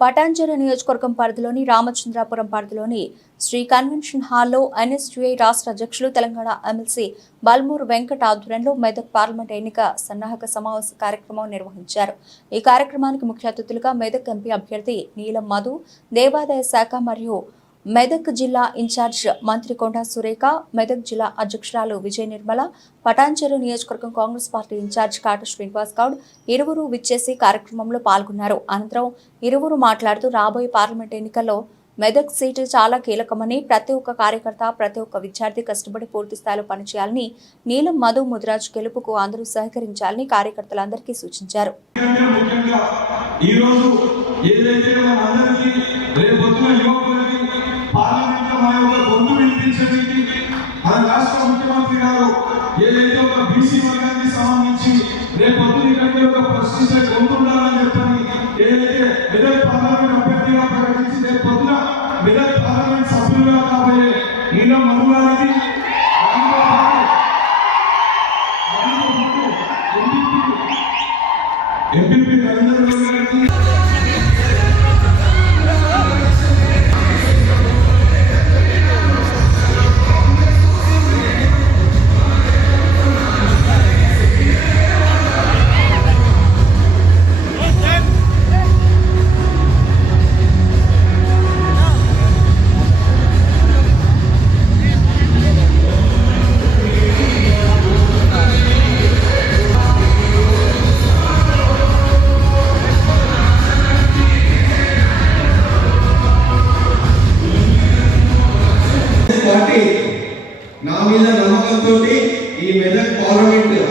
పటాంజలి నియోజకవర్గం పరిధిలోని రామచంద్రాపురం పరిధిలోని శ్రీ కన్వెన్షన్ హాల్లో ఎన్ఎస్యుఐ రాష్ట్ర అధ్యక్షులు తెలంగాణ ఎమ్మెల్సీ బల్మూర్ వెంకట ఆధ్వర్యంలో మెదక్ పార్లమెంట్ ఎన్నిక సన్నాహక సమావేశ కార్యక్రమం నిర్వహించారు. ఈ కార్యక్రమానికి ముఖ్య అతిథులుగా మెదక్ ఎంపీ అభ్యర్థి నీలం మధు దేవాదాయ శాఖ మరియు మెదక్ జిల్లా ఇన్ఛార్జ్ మంత్రి కొండా సురేఖ మెదక్ జిల్లా అధ్యక్షురాలు విజయ నిర్మల పటాన్చెరు నియోజకవర్గం Congress party incharge Kata Srinivas Goud ఇరువురు విచ్చేసి కార్యక్రమంలో పాల్గొన్నారు. అనంతరం ఇరువురు మాట్లాడుతూ రాబోయే పార్లమెంట్ ఎన్నికల్లో మెదక్ సీటు చాలా కీలకమని ప్రతి ఒక్క కార్యకర్త ప్రతి ఒక్క విద్యార్థి కష్టపడి పూర్తి స్థాయిలో పనిచేయాలని నీలం మధు ముదిరాజ్ గెలుపుకు అందరూ సహకరించాలని కార్యకర్తలందరికీ సూచించారు. ఒక బీసీ వర్గానికి సంబంధించి రేపొద్దున ఇక్కడికి ఒక ప్రశ్నించే గొంతు ఉండాలని చెప్పని ఏదైతే మెదక్ పార్లమెంట్ అభ్యర్థిగా ప్రకటించి రేపు పొద్దున మెదక్ పార్లమెంట్ సభ్యులుగా కాబోయే నీలం మధు గారికి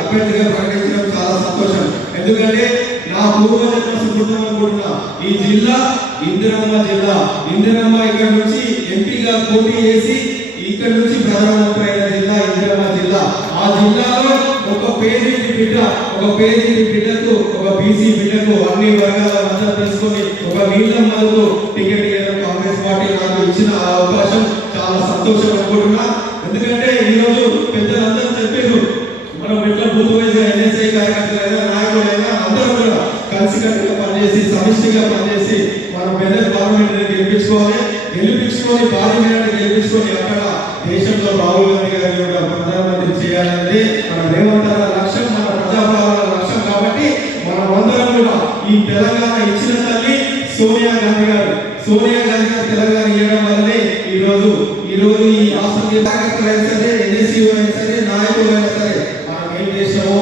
అభ్యర్థిగా ప్రకటించడం చాలా సంతోషం. ఎందుకంటే నా పూర్వజన్మ సుకృతం అనుకుంటున్నా. ఈ జిల్లా ఇందిరమ్మ జిల్లా. ఇందిరమ్మ ఇక్కడ నుంచి ఎంపీగా పోటీ చేసి ఇక్కడ నుంచి ప్రధానమంత్రి అయిన జిల్లా ఇందిరమ్మ జిల్లా. ఆ జిల్లాలో ఒక పేదింటి బిడ్డ ఒక పేదింటి బిడ్డకు ఒక బీసీ బిడ్డకు అన్ని వర్గాల మద్దతు తీసుకొని ఒక నీళ్ళమ్మకు టికెట్ ఇవ్వడం కాంగ్రెస్ పార్టీ నాకు ఇచ్చిన అవకాశం చాలా సంతోషం అనుకుంటున్నా ఎందుకంటే ఈ రోజు పెద్దలందరూ చెప్పారు మనం ఎట్లా బూత్ వైజ్ ఎన్ఎస్ఐ కార్యకర్తలైనా నాయకులైనా అందరూ కూడా కలిసికట్టుగా పనిచేసి సమిష్టిగా పనిచేసి మన మెదక్ పార్లమెంట్ గెలిపించుకోవాలి. గెలిపించుకొని భారీ గెలిపించుకొని అక్కడ దేశంలో రాహుల్ గాంధీ గారి కూడా ప్రధానమంత్రి చేయాలనేది మన రేవంత్ లక్ష్యం మన ప్రజాపాలన లక్ష్యం కాబట్టి మనం అందరం కూడా ఈ తెలంగాణ ఇచ్చిన తల్లి సోనియా గాంధీ గారు సోనియా గాంధీ గారు తెలంగాణ ఇవ్వడం వల్లనే ఈరోజు ఈరోజు ఈ రోజు కార్యకర్తలు అయినా సరే ఎన్ఎస్సీ అయినా సరే నాయకులు అయినా సరే మనం ఏం చేసినామో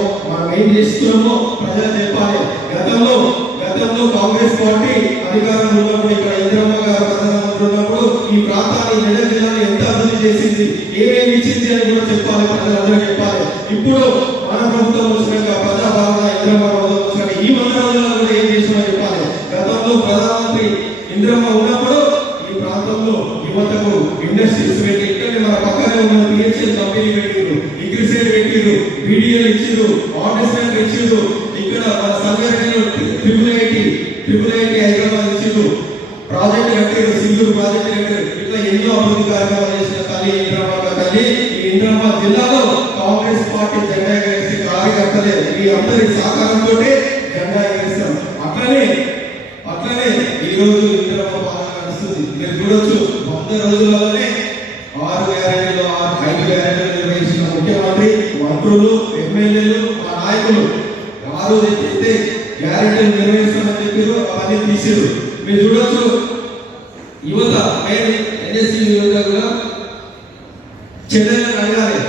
మనం చేస్తున్నామో ప్రజలు చెప్పాలి. గతంలో గతంలో కాంగ్రెస్ పార్టీ అధికారంలో ఉన్నప్పుడు ఇక్కడ ఇంద్రమ్మ గారు ప్రధానమంత్రి ఉన్నప్పుడు ఈ ప్రాంతాన్ని మెదక్ జిల్లాని ఎంత అభివృద్ధి చేసింది ఏమేమి ఇచ్చింది అని కూడా చెప్పాలి ప్రజలందరూ చెప్పాలి. ఇప్పుడు మన ప్రభుత్వం వచ్చినాక ప్రజాపాలన ఇందిరమ్మ ప్రభుత్వం వచ్చినాక ఈ మంత్రాలయంలో కూడా ఏం చేసినా చెప్పాలి. గతంలో ప్రధానమంత్రి ఇంద్రమ్మ ఉన్న ఇంగ్లీష్ పెట్టిరు బీడీఎల్ ఇచ్చిరు ఇక్కడ మన triple IT triple IT Hyderabad ఇచ్చిరు ప్రాజెక్ట్ కట్టారు సింగూరు ప్రాజెక్ట్ కట్టారు ఇట్లా ఎన్నో అభివృద్ధి కార్యక్రమాలు చేసిన తల్లి హైదరాబాద్ తల్లి హైదరాబాద్ జిల్లాలో కాంగ్రెస్ పార్టీ జెండా ఎగరేసి కార్యకర్తలే. మీ అందరి సహకారంతో జెండా ఎగరేస్తాం అట్లనే అట్లనే ఈ రోజు హైదరాబాద్ బాగా నడుస్తుంది. మీరు చూడొచ్చు వంద రోజులలోనే ఆరు గ్యారెంటీలు ఐదు గ్యారెంటీలు నిర్వహించిన ముఖ్యమంత్రి మంత్రులు ఎమ్మెల్యేలు మా నాయకులు ఆరు రోజు అయితే గ్యారెంటీలు నిర్వహిస్తామని చెప్పారు అవన్నీ తీసారు మీరు చూడొచ్చు యువత ఎన్ఎస్సీ యువత కూడా చెన్నైలో అడగాలి.